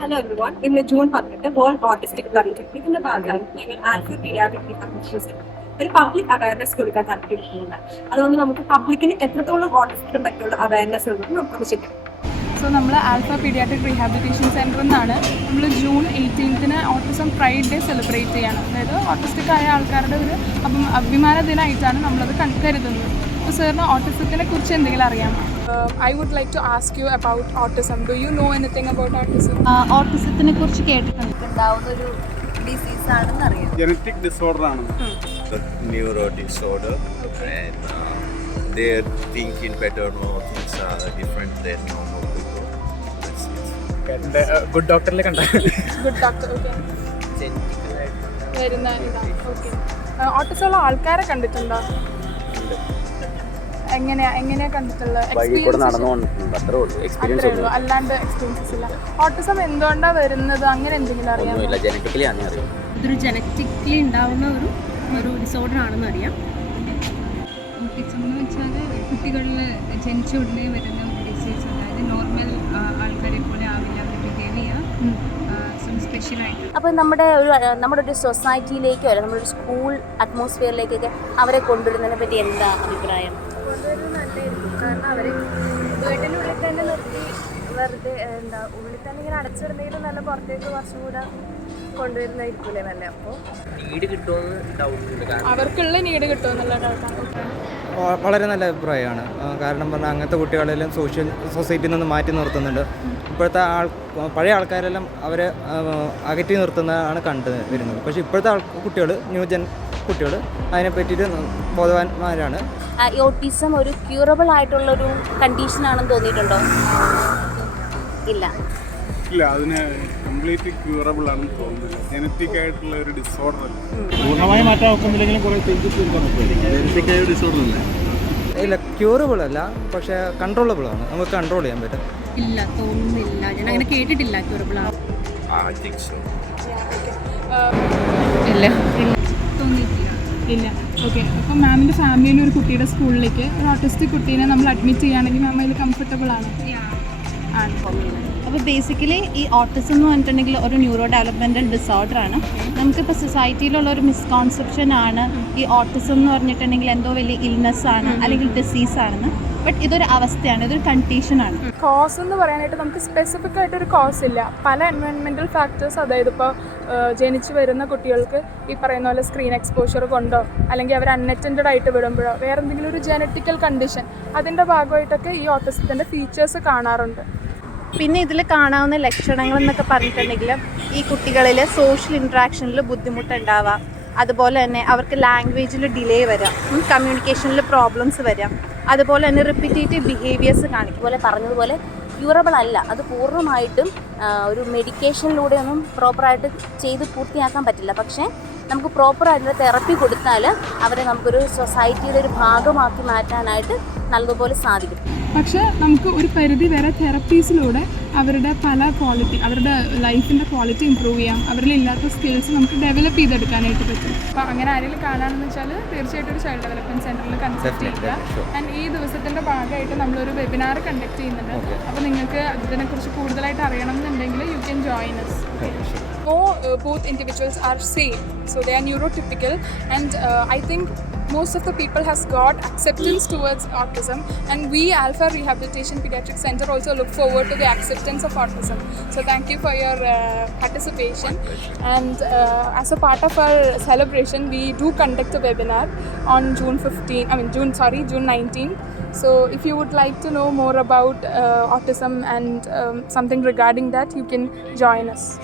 Hello everyone ഇന്ന് June പതിനെട്ട് world autistic country ഇതിന്റെ ഭാഗമായി ഞങ്ങൾ ആൽഫി പീഡിയാട്രിക് ഒരു പബ്ലിക് അവയർനെസ് കൊടുക്കാൻ താല്പര്യപ്പെടുന്നുണ്ട് അതുകൊണ്ട് നമുക്ക് പബ്ലിക്കിന് എത്രത്തോളം ഓട്ടിസ്റ്റിനെ പറ്റിയുള്ള അവയർനെസ് ഉണ്ടെന്ന് നമുക്ക് ചെയ്യാം സോ നമ്മൾ ആൽഫ പീഡിയാട്രിക് റീഹാബിലിറ്റേഷൻ സെന്ററിൽ നിന്നാണ് നമ്മൾ ജൂൺ എയ്റ്റീൻത്തിന് ഓട്ടിസം പ്രൈഡ് ഡേ സെലിബ്രേറ്റ് ചെയ്യാണ്. അതായത് ഓട്ടിസ്റ്റിക് ആയ ആൾക്കാരുടെ ഒരു അഭിമാന ദിനമായിട്ടാണ് നമ്മളത് കരുതുന്നത്. അപ്പോൾ സാറിന് ഓട്ടിസത്തിനെ കുറിച്ച് എന്തെങ്കിലും അറിയാമോ? I would like to ask you about autism do you know anything about autism ഓട്ടിസത്തിനെ കുറിച്ച് കേട്ടിട്ടുണ്ട്. ഉണ്ടാവുന്ന ഒരു ഡിസീസ് ആണെന്ന് അറിയാം. ജനറ്റിക് ഡിസോർഡർ ആണ്. the neuro disorder. And uh, they're thinking better no things are different than normal people. Good ഡോക്ടറിൽ കണ്ട good doctor വരുന്ന ഇതാണ് ഓക്കെ ഓട്ടിസം ഉള്ള ആൾക്കാരെ കണ്ടിട്ടുണ്ടോ? എങ്ങനെയാ എങ്ങനെയാ കണ്ടിട്ടുള്ള വഴി കൂടെ Experiences? അത്രേ ഉള്ളൂ. എക്സ്പീരിയൻസ് ഉള്ളൂ. അല്ലാണ്ട് എക്സ്പീരിയൻസസ് ഇല്ല. ഓട്ടിസം എന്തുകൊണ്ടാണ് വരുന്നത്? അങ്ങനെ എന്തെങ്കിലും അറിയാമോ? ഒന്നുമില്ല. ജനറ്റിക്കലി ആണ് അറിയാം ഇതൊരു ജനറ്റിക്കലി ഉണ്ടാവുന്ന ഒരു ഒരു ഡിസോർഡർ ആണെന്ന് അറിയാം. ഓട്ടിസം എന്ന് വെച്ചാൽ കുട്ടികളിൽ ജനിച്ച ഉടനെ വരുന്ന ഒരു ഡിസീസ് അതായത് നോർമൽ ആൾക്കാരെ പോലെ ആവില്ല അവർ ബിഹേവ് ചെയ്യുക സം അപ്പോൾ നമ്മുടെ ഒരു നമ്മുടെ ഒരു സൊസൈറ്റിയിലേക്കോ അല്ലെങ്കിൽ നമ്മുടെ ഒരു സ്കൂൾ അറ്റ്മോസ്ഫിയറിലേക്കൊക്കെ അവരെ കൊണ്ടുവരുന്നതിനെ പറ്റി എന്താ അഭിപ്രായം? കൊണ്ടുവരുന്നത് നല്ലതായിരിക്കും. കാരണം അവർ വീട്ടിനുള്ളിൽ തന്നെ നിർത്തി വെറുതെ എന്താ ഉള്ളിൽ തന്നെ ഇങ്ങനെ നല്ല പുറത്തേക്ക് കുറച്ചും കൂടെ കൊണ്ടുവരുന്നതായിരിക്കൂലേ നല്ല അപ്പോൾ നീട് അവർക്കുള്ള നീഡ് കിട്ടുമെന്നുള്ള വളരെ നല്ല അഭിപ്രായമാണ്. കാരണം പറഞ്ഞാൽ അങ്ങനത്തെ കുട്ടികളെല്ലാം സോഷ്യൽ സൊസൈറ്റിയിൽ നിന്ന് മാറ്റി നിർത്തുന്നുണ്ട്. ഇപ്പോഴത്തെ ആൾ പഴയ ആൾക്കാരെല്ലാം അവരെ അകറ്റി നിർത്തുന്നതാണ് കണ്ടു വരുന്നത്. പക്ഷേ ഇപ്പോഴത്തെ ആൾ കുട്ടികൾ ന്യൂജൻ കുട്ടികൾ. അതിനെ പറ്റിയിട്ട് ബോധവാന്മാരാണ്. ഈ ഓട്ടിസം ഒരു ക്യൂറബിൾ ആയിട്ടുള്ള ഒരു കണ്ടീഷൻ ആണെന്ന് തോന്നിയിട്ടുണ്ടോ? ഇല്ല. ഇല്ല അതിന് കംപ്ലീറ്റ് ക്യൂറബിൾ ആണെന്ന് തോന്നുന്നില്ല. ജനറ്റിക് ആയിട്ടുള്ള ഒരു ഡിസോർഡർ അല്ല. പൂർണമായി മാറ്റാൻ ഒക്കുന്നില്ലെങ്കിലും കുറേ ചേഞ്ചസ് വരുത്താൻ ഇല്ല ക്യൂറബിൾ അല്ല പക്ഷേ കൺട്രോളബിൾ ആണ്. നമുക്ക് കൺട്രോൾ ചെയ്യാൻ പറ്റും. ഇല്ല തോന്നുന്നില്ല. ഞാൻ അങ്ങനെ കേട്ടിട്ടില്ല ക്യൂറബിൾ ആണ് ഇല്ല. ഇല്ല. തോന്നിയിട്ടില്ല ഇല്ല. ഓക്കെ അപ്പോൾ മാമിന്റെ ഫാമിലിയിൽ ഒരു കുട്ടിയുടെ സ്കൂളിലേക്ക് ഒരു ഓട്ടിസ്റ്റിക് കുട്ടീനെ നമ്മൾ അഡ്മിറ്റ് ചെയ്യുകയാണെങ്കിൽ മാം അതിൽ കംഫർട്ടബിൾ ആണ്. ആണ്. അപ്പോൾ ബേസിക്കലി ഈ ഓട്ടിസം എന്ന് പറഞ്ഞിട്ടുണ്ടെങ്കിൽ ഒരു ന്യൂറോ ഡെവലപ്മെന്റൽ ഡിസോർഡർ ആണ് നമുക്കിപ്പോൾ സൊസൈറ്റിയിലുള്ള ഒരു മിസ്കോൺസെപ്ഷൻ ആണ് ഈ ഓട്ടിസം എന്ന് പറഞ്ഞിട്ടുണ്ടെങ്കിൽ എന്തോ വലിയ ഇൽനെസ് ആണ് അല്ലെങ്കിൽ ഡിസീസ് ആണെന്ന്. ബട്ട് ഇതൊരു അവസ്ഥയാണ്. ഇതൊരു കണ്ടീഷൻ ആണ്. കോസ് എന്ന് പറയാനായിട്ട് നമുക്ക് സ്പെസിഫിക് ആയിട്ട് ഒരു കോസ് ഇല്ല. പല എൻവയോൺമെന്റൽ ഫാക്ടേഴ്സ് അതായത് ഇപ്പോൾ ജനിച്ചു വരുന്ന കുട്ടികൾക്ക് ഈ പറയുന്ന പോലെ സ്ക്രീൻ എക്സ്പോഷർ കൊണ്ടോ അല്ലെങ്കിൽ അവർ അൺഅറ്റൻഡഡ് ആയിട്ട് വിടുമ്പോഴോ വേറെ എന്തെങ്കിലും ഒരു ജനറ്റിക്കൽ കണ്ടീഷൻ അതിന്റെ ഭാഗമായിട്ടൊക്കെ ഈ ഓട്ടിസത്തിന്റെ ഫീച്ചേഴ്സ് കാണാറുണ്ട്. പിന്നെ ഇതിൽ കാണാവുന്ന ലക്ഷണങ്ങൾ എന്നൊക്കെ പറഞ്ഞിട്ടുണ്ടെങ്കിൽ ഈ കുട്ടികളിൽ സോഷ്യൽ ഇൻട്രാക്ഷനിൽ ബുദ്ധിമുട്ടുണ്ടാവാം. അതുപോലെ തന്നെ അവർക്ക് ലാംഗ്വേജിൽ ഡിലേ വരാം. കമ്മ്യൂണിക്കേഷനിൽ പ്രോബ്ലംസ് വരാം. അതുപോലെ തന്നെ റിപ്പീറ്റേറ്റീവ് ബിഹേവിയേഴ്സ് കാണിക്കും. പോലെ പറഞ്ഞതുപോലെ ക്യൂറബിൾ അല്ല. അത് പൂർണമായിട്ടും ഒരു മെഡിക്കേഷനിലൂടെ ഒന്നും പ്രോപ്പറായിട്ട് ചെയ്ത് പൂർത്തിയാക്കാൻ പറ്റില്ല. പക്ഷേ നമുക്ക് പ്രോപ്പറായിട്ടുള്ള തെറപ്പി കൊടുത്താൽ അവരെ നമുക്കൊരു സൊസൈറ്റിയുടെ ഒരു ഭാഗമാക്കി മാറ്റാനായിട്ട് നല്ലതുപോലെ സാധിക്കും. പക്ഷേ നമുക്ക് ഒരു പരിധി വരെ തെറപ്പീസിലൂടെ അവരുടെ പല ക്വാളിറ്റി അവരുടെ ലൈഫിന്റെ ക്വാളിറ്റി ഇമ്പ്രൂവ് ചെയ്യാം. അവരിൽ ഇല്ലാത്ത സ്കിൽസ് നമുക്ക് ഡെവലപ്പ് ചെയ്തെടുക്കാനായിട്ട് പറ്റും. അപ്പോൾ അങ്ങനെ ആരെങ്കിലും കാണാമെന്ന് വെച്ചാൽ തീർച്ചയായിട്ടും ഒരു ചൈൽഡ് ഡെവലപ്മെന്റ് സെന്ററിൽ കൺസൾട്ട് ചെയ്യുക. ആൻഡ് ഈ ദിവസത്തിന്റെ ഭാഗമായിട്ട് നമ്മളൊരു വെബിനാർ കണ്ടക്ട് ചെയ്യുന്നുണ്ട്. അപ്പോൾ നിങ്ങൾക്ക് അതിനെക്കുറിച്ച് കൂടുതലായിട്ട് അറിയണം എന്നുണ്ടെങ്കിൽ you can join us oh both individuals are same so they are are neurotypical and I i think most of the people has got acceptance towards autism and we alpha rehabilitation pediatric center also look forward to the acceptance of autism. So thank you for your uh, participation. And uh, as a part of our celebration we do conduct a webinar on june 15 i mean june sorry june 19 so if you would like to know more about uh, autism and um, something regarding that you can join us.